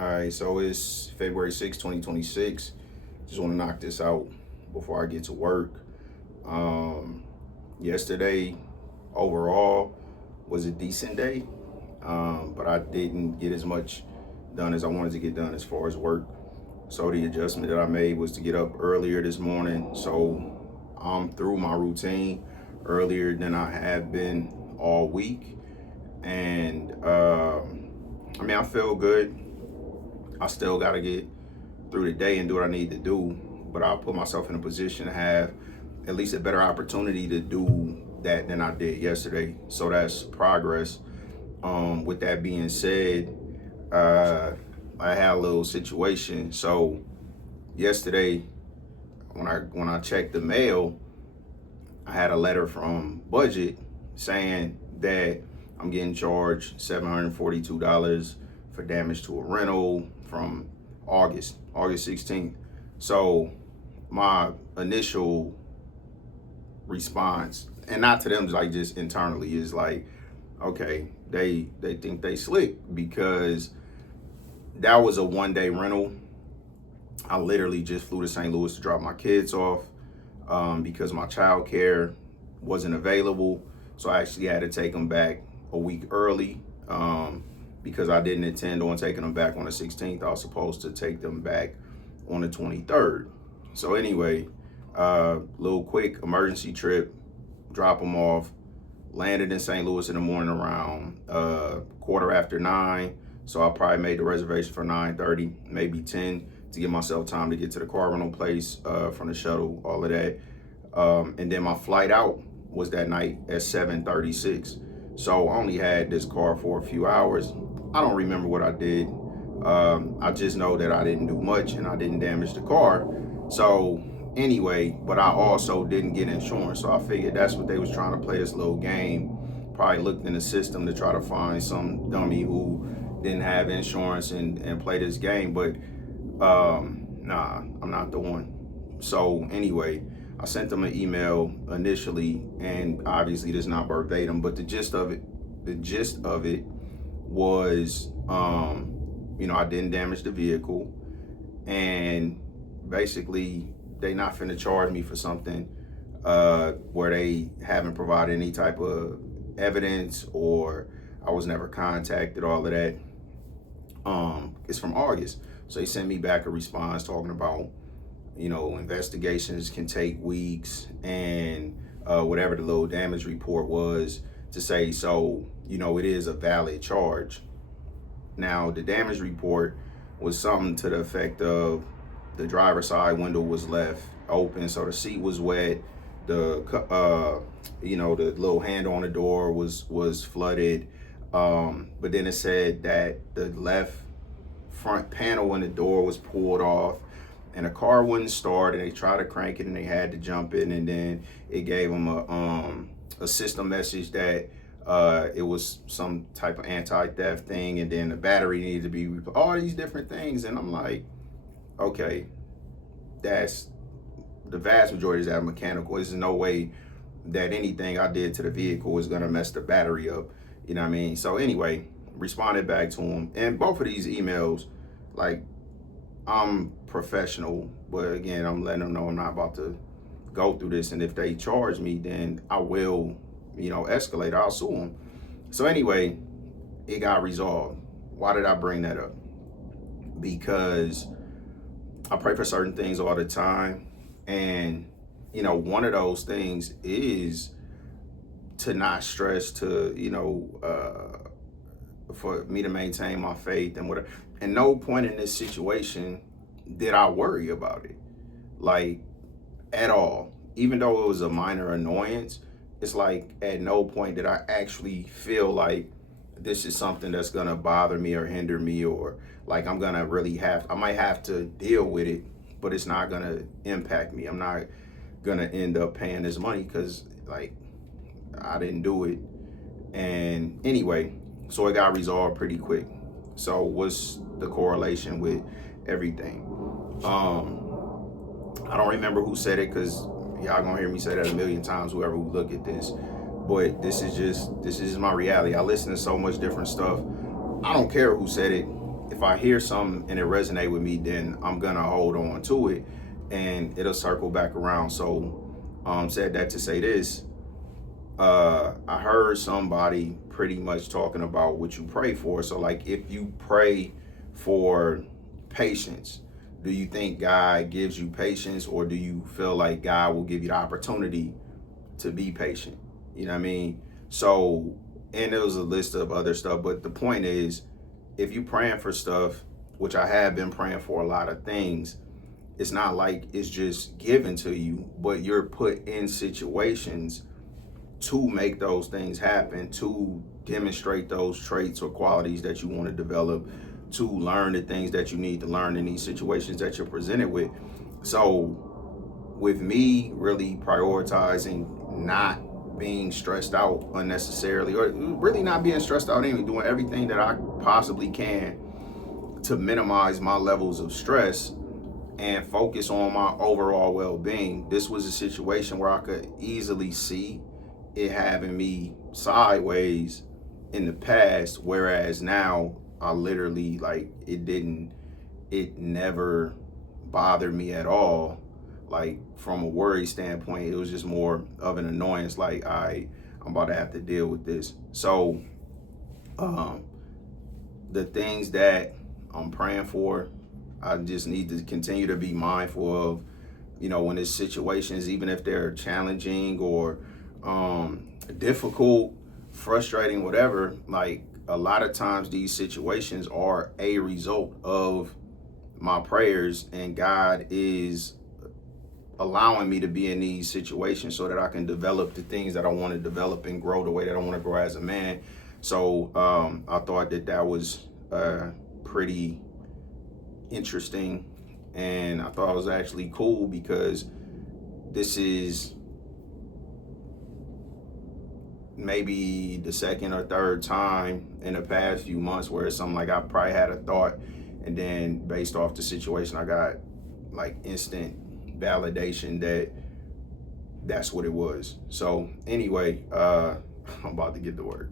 All right, so it's February 6th, 2026. Just want to knock this out before I get to work. Um, Yesterday, overall, was a decent day, but I didn't get as much done as I wanted to get done as far as work. So the adjustment that I made was to get up earlier this morning. So I'm through my routine earlier than I have been all week. And I feel good. I still got to get through the day and do what I need to do, but I'll put myself in a position to have at least a better opportunity to do that than I did yesterday. So that's progress. With that being said, uh, I had a little situation. So yesterday, when I checked the mail, I had a letter from Budget saying that I'm getting charged $742 for damage to a rental from August 16th. So my initial response, and not to them, like just internally, is like, okay, they think they slick because that was a 1 day rental. I literally just flew to St. Louis to drop my kids off because my child care wasn't available. So I actually had to take them back a week early because I didn't intend on taking them back on the 16th. I was supposed to take them back on the 23rd. So anyway, little quick emergency trip, drop them off, landed in St. Louis in the morning around 9:15. So I probably made the reservation for 9:30, maybe 10, to give myself time to get to the car rental place from the shuttle, all of that. And then my flight out was that night at 7:36. So I only had this car for a few hours. I don't remember what I did. I just know that I didn't do much and I didn't damage the car. So anyway, but I also didn't get insurance. So I figured that's what they was trying to play, this little game. Probably looked in the system to try to find some dummy who didn't have insurance and play this game. But nah, I'm not the one. So anyway, I sent them an email initially, and obviously this is not verbatim, but the gist of it was, I didn't damage the vehicle, and basically they not finna charge me for something where they haven't provided any type of evidence, or I was never contacted, all of that. It's from August. So they sent me back a response talking about, investigations can take weeks, and whatever the little damage report was to say, so, it is a valid charge. Now, the damage report was something to the effect of the driver's side window was left open, so the seat was wet. The little handle on the door was flooded. But then it said that the left front panel in the door was pulled off, and the car wouldn't start, and they tried to crank it and they had to jump in, and then it gave them a system message that it was some type of anti-theft thing, and then the battery needed to be all these different things. And I'm like, okay, that's the vast majority is that mechanical. There's no way that anything I did to the vehicle is gonna mess the battery up. You know what I mean? So anyway, responded back to him, and both of these emails, like, I'm professional, but again, I'm letting them know I'm not about to go through this, and if they charge me, then I will, escalate. I'll sue them. So anyway, it got resolved. Why did I bring that up? Because I pray for certain things all the time, and one of those things is to not stress, to for me to maintain my faith and whatever. And no point in this situation did I worry about it, like, at all. Even though it was a minor annoyance, it's like at no point did I actually feel like this is something that's gonna bother me or hinder me, or like I might have to deal with it, but it's not gonna impact me. I'm not gonna end up paying this money because, like, I didn't do it. And anyway, so it got resolved pretty quick. So what's the correlation with everything? I don't remember who said it, because y'all gonna hear me say that a million times, whoever who look at this. But this is just my reality. I listen to so much different stuff. I don't care who said it. if I hear something and it resonate with me, then I'm gonna hold on to it and it'll circle back around. So said that to say this, I heard somebody pretty much talking about what you pray for. So like if you pray for patience, do you think God gives you patience, or do you feel like God will give you the opportunity to be patient? You know what I mean? So, and there was a list of other stuff, but the point is, if you praying for stuff, which I have been praying for a lot of things, it's not like it's just given to you, but you're put in situations to make those things happen, to demonstrate those traits or qualities that you want to develop, to learn the things that you need to learn in these situations that you're presented with. So with me really prioritizing not being stressed out unnecessarily, or really not being stressed out anyway, doing everything that I possibly can to minimize my levels of stress and focus on my overall well-being. This was a situation where I could easily see it having me sideways in the past, whereas now I literally, like, it never bothered me at all. Like from a worry standpoint, it was just more of an annoyance. Like I'm about to have to deal with this. So the things that I'm praying for, I just need to continue to be mindful of, when there's situations, even if they're challenging or difficult, frustrating, whatever, like a lot of times these situations are a result of my prayers, and God is allowing me to be in these situations so that I can develop the things that I want to develop and grow the way that I want to grow as a man. So I thought that was pretty interesting, and I thought it was actually cool because this is maybe the second or third time in the past few months where it's something like I probably had a thought, and then based off the situation, I got like instant validation that that's what it was. So anyway, I'm about to get to work.